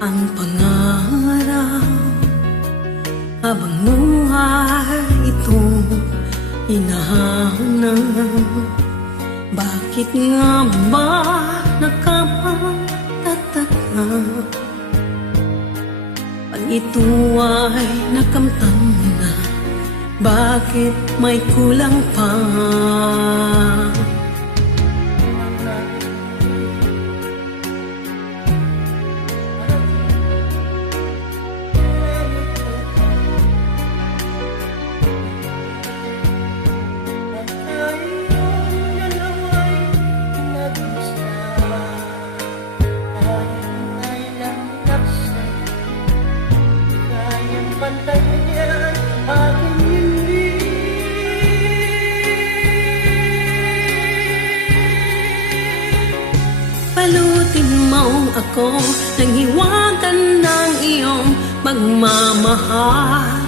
ang pangarap habang buhay ito hinahanap. Bakit nga ba nakapagtataka pag ito ay nakamtan na? Bakit may kulang pa? Palutin mo ako nang hiwagan ng iyong pagmamahal.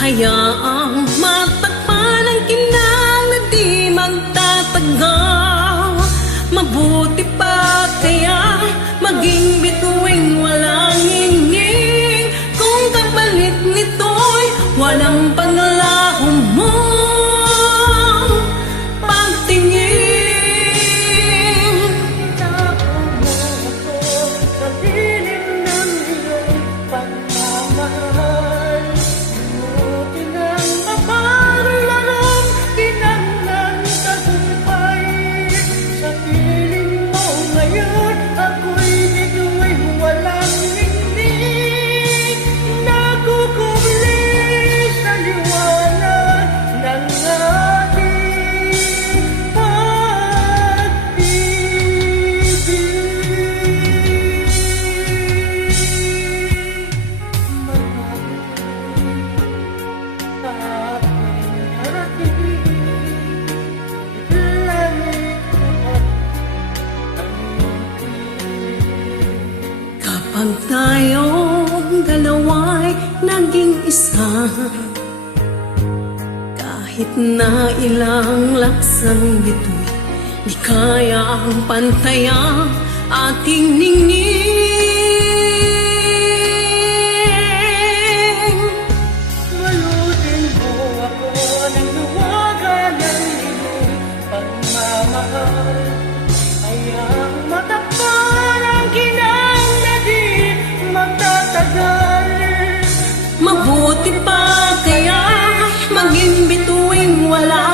Hayaang matakpan ang kinang na di magtatagal. Mabuti pa kaya maging bituing walang hinging, kung kapalit nito'y walang paglaho mo pagtingin. Pag tayong dalawa'y naging isa, kahit na ilang laksang bito'y di kaya ang pantaya ating ningning. Malutin mo ako ng luwagan ng iyong pagmamahal. Hayang matakpan ang ginang na di magtatagal. Mabuti pa kaya maging bituing wala